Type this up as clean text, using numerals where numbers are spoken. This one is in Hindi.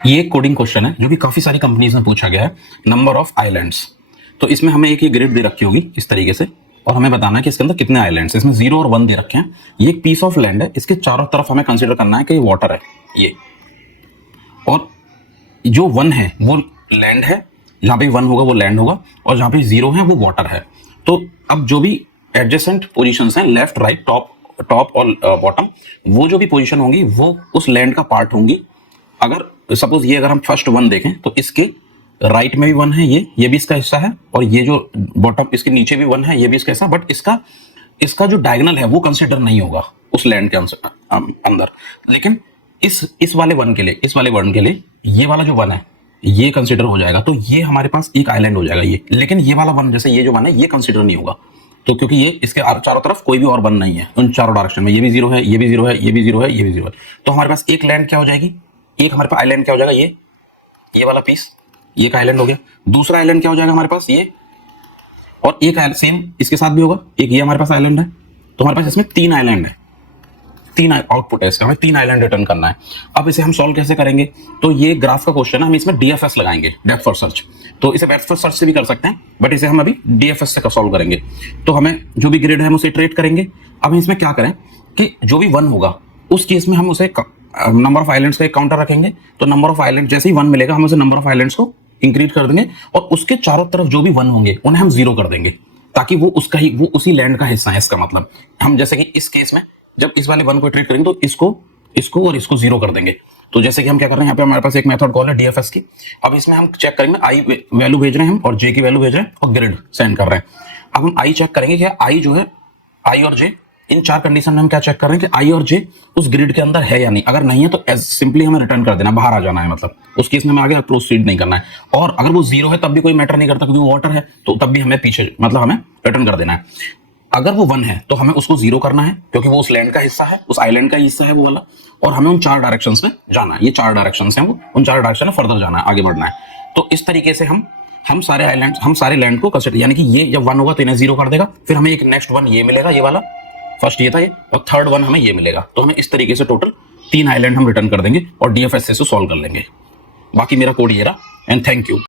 ये एक कोडिंग क्वेश्चन है जो कि काफी सारी कंपनीज में पूछा गया है, नंबर ऑफ आइलैंड्स। तो इसमें हमें एक ये ग्रिड दे रखी होगी इस तरीके से, और हमें बताना है कि इसके अंदर कितने आइलैंड्स। इसमें 0 और 1 दे रखे हैं। ये एक पीस ऑफ लैंड है, इसके चारों तरफ हमें कंसीडर करना है कि ये वाटर है ये, और जो 1 है वो लैंड है, जहां पे 1 होगा वो लैंड होगा, और जहां पे 0 है वो वाटर है। तो अब जो भी एडजेसेंट पोजीशंस हैं, लेफ्ट राइट टॉप और बॉटम, वो जो भी पोजीशन होंगी वो उस लैंड का पार्ट होंगी। अगर सपोज ये अगर हम फर्स्ट 1 देखें तो इसके राइट में भी 1 है, ये भी इसका हिस्सा है, और ये जो बॉटम इसके नीचे भी 1 है, ये भी इसका हिस्सा। बट इसका जो डायगोनल है वो कंसिडर नहीं होगा उस लैंड के अंदर। लेकिन इस वाले 1 के लिए, इस वाले 1 के लिए ये वाला जो 1 है ये कंसिडर हो जाएगा। तो ये हमारे पास एक आइलैंड हो जाएगा ये। लेकिन ये वाला 1, जैसे ये जो 1 है ये कंसिडर नहीं होगा, तो क्योंकि ये इसके चारों तरफ कोई भी और 1 नहीं है उन चारों डायरेक्शन में। ये भी 0 है, ये भी 0 है, ये भी 0 है, ये भी 0 है। तो हमारे पास एक लैंड क्या हो जाएगी, एक हमारे पास आइलैंड क्या हो जाएगा, ये वाला पीस, ये का आइलैंड हो गया। दूसरा आइलैंड क्या हो जाएगा हमारे पास, ये, और एक सेम इसके साथ भी होगा, एक ये हमारे पास आइलैंड है। तो हमारे पास इसमें 3 आइलैंड है, 3 आउटपुट है इसका, हमें 3 आइलैंड रिटर्न करना है। अब इसे हम सॉल्व कैसे करेंगे, तो ये ग्राफ का क्वेश्चन है, हम इसमें डीएफएस लगाएंगे, डेप्थ फर्स्ट सर्च। तो इसे डेप्थ फर्स्ट सर्च से भी कर सकते हैं, बट इसे हम अभी डीएफएस से सॉल्व करेंगे। तो हमें जो भी ग्रिड है हम उसे इटरेट करेंगे। अब इसमें क्या करें कि जो भी 1 होगा उस केस में हम उसे नंबर ऑफ आइलैंड्स का एक काउंटर रखेंगे। तो नंबर ऑफ आइलैंड जैसे ही 1 मिलेगा हम उसे नंबर ऑफ आइलैंड्स को इंक्रीज कर देंगे, और उसके चारों तरफ जो भी 1 होंगे उन्हें हम 0 कर देंगे, ताकि वो उसी लैंड का हिस्सा है। इसका मतलब हम जैसे कि इस केस में जब इस वाले 1 को ट्रीट करेंगे तो इसको और इसको 0 कर देंगे। तो जैसे कि हम क्या कर रहे हैं, यहाँ पे हमारे पास एक मेथड कॉल है डीएफएस की। अब इसमें हम चेक करेंगे, आई वैल्यू भेज रहे हैं हम, और जे की वैल्यू भेज रहे हैं, और ग्रिड सेंड कर रहे हैं। अब हम आई चेक करेंगे कि आई जो है, आई और जे, इन 4 कंडीशन में हम क्या चेक कर रहे हैं कि आई और जे उस ग्रिड के अंदर है या नहीं। अगर नहीं है तो सिंपली हमें रिटर्न कर देना, बाहर आ जाना है, मतलब उस केस में हमें आगे प्रोसीड नहीं करना है। और अगर वो 0 है तब भी कोई मैटर नहीं करता, क्योंकि वो वाटर है, तो तब भी हमें पीछे, मतलब हमें रिटर्न कर देना है। अगर वो 1 है तो हमें उसको 0 करना है, क्योंकि वो उस लैंड का हिस्सा है, उस आइलैंड का हिस्सा है वो वाला, और हमें उन 4 डायरेक्शंस में जाना है। ये 4 डायरेक्शंस हैं, वो उन 4 डायरेक्शन में फर्दर जाना है, आगे बढ़ना है। तो इस तरीके से हम सारे लैंड को कंसीडर, यानी कि ये जब 1 होगा तो इन्हें 0 कर देगा, फिर हमें एक नेक्स्ट 1 ये मिलेगा, ये वाला फर्स्ट ये था ये, और थर्ड 1 हमें ये मिलेगा। तो हमें इस तरीके से टोटल 3 आइलैंड हम रिटर्न कर देंगे और डीएफएस से सॉल्व कर लेंगे। बाकी मेरा कोड ये रहा, एंड थैंक यू।